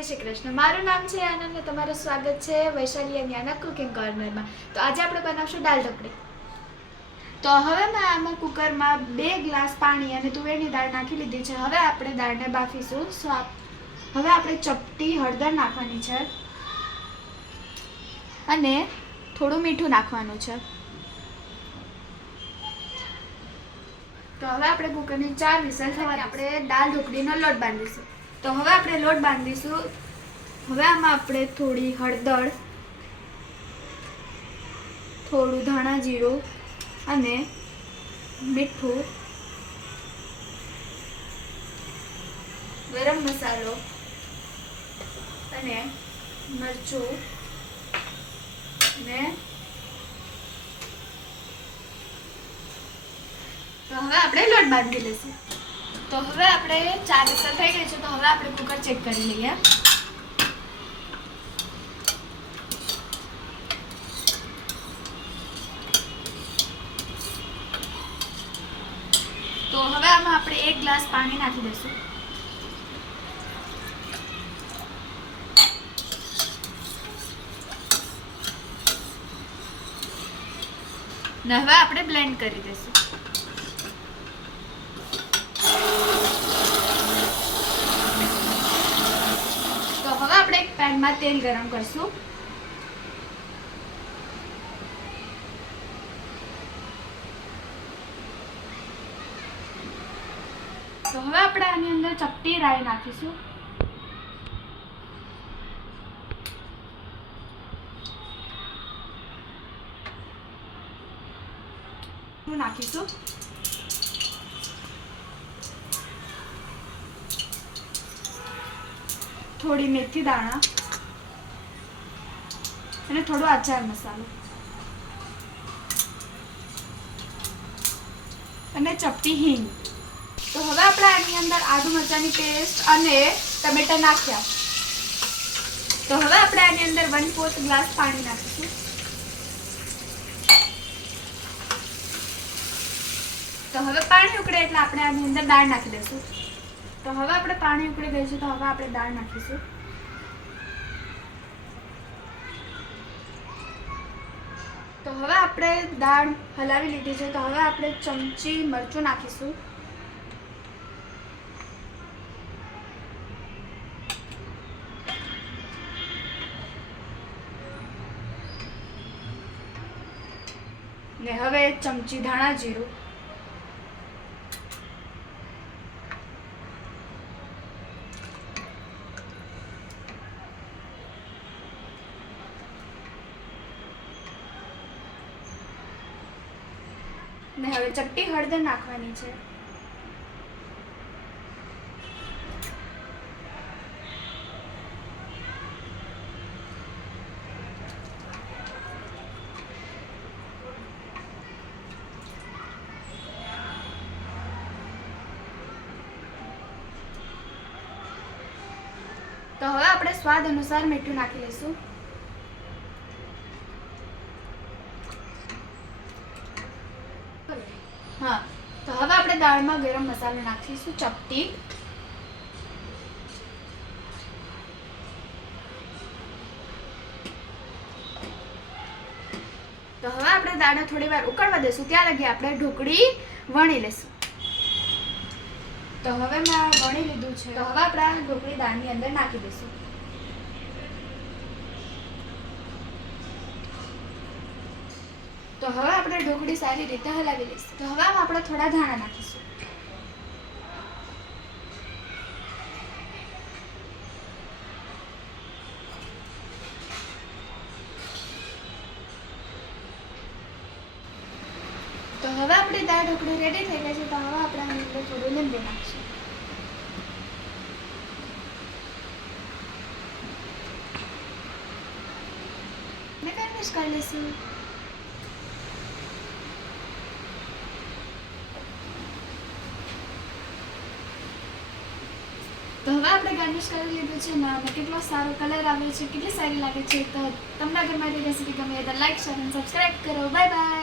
જય શ્રી કૃષ્ણ. મારું નામ છે આનંદ અને તમારું સ્વાગત છે વૈશાલી અને યાના કુકિંગ કોર્નરમાં. તો આજે આપણે બનાવશું દાળ ઢોકળી. તો હવે મેં આમાં કુકરમાં 2 ગ્લાસ પાણી અને તુવેરની દાળ નાખી લીધી છે. હવે આપણે દાળને બાફીશું. હવે આપણે ચપટી હળદર નાખવાની છે અને થોડું મીઠું નાખવાનું છે. તો હવે આપણે કુકરની 4 વિસલ થવા આપણે દાળ ઢોકળીનો લોટ બાંધીશું. તો હવે આપણે લોટ બાંધીશું. હવે આમાં આપણે થોડી હળદર, થોડું ધાણા જીરું અને મીઠું, ગરમ મસાલો અને મરચું ને તો હવે આપણે લોટ બાંધી લઈશું. તો હવે આપણે 4 વિસલ થઈ ગઈ છે. તો હવે આપણે કુકર ચેક કરી લઈએ. તો હવે આમાં આપણે 1 ગ્લાસ પાણી નાખી દઈશું. ને હવે આપણે બ્લેન્ડ કરી દઈશું. તો હવે આપણે એક પેનમાં તેલ ગરમ કરશું. તો હવે આપણે આની અંદર ચપટી રાઈ નાખીશું. નાખીશું થોડી મેથી દાણા અને થોડો આચાર મસાલો અને ચપટી હિંગ. તો હવે આપણે આની અંદર આદુ મરચાંની પેસ્ટ અને ટમેટા નાખ્યા. તો હવે આપણે આની અંદર 1/4 ગ્લાસ પાણી નાખીશું. તો હવે પાણી ઉકળે એટલે આપણે આની અંદર દાળ નાખી દઈશું. તો હવે આપણે પાણી ઉકળી ગયું છે. તો હવે આપણે દાળ નાખીશું. તો હવે આપણે દાળ હલાવી લીધી છે. તો હવે આપણે ચમચી મરચું નાખીશું. ને હવે ચમચી ધાણા જીરું ને હવે ચપટી હળદર નાખવાની છે. તો હવે આપણે સ્વાદ અનુસાર મીઠું નાખી લઈશું. હા, તો હવે આપણે દાળમાં ગરમ મસાલો નાખીશું. ચપટી, તો હવે આપણે દાળને થોડી વાર ઉકળવા દઈશું. ત્યાં લગી આપણે ઢોકળી વણી લઈશું. તો હવે મેં વણી લીધું છે. તો હવે આપણે આ ઢોકળી દાળની અંદર નાખી દઈશું. તો હવે આપણે ઢોકળી સારી રીતે હલાવી લઈશું. તો હવે આપણે થોડા ધાણા નાખીશું. તો હવે આપણી દાળ ઢોકળી રેડી થઈ ગઈ છે. તો હવે આપણે આની અંદર થોડું લીંબુ નાખીશું. ને ગાર્નિશ કરી લઈશું. તો હવે આપણે ગાર્નિશ કરી લીધું છે ને કેટલો સારો કલર આવ્યો છે, કેટલી સારી લાગે છે. તો તમને અગર મારી રેસીપી ગમે તો લાઈક, શેર અને સબસ્ક્રાઈબ કરો. Bye bye.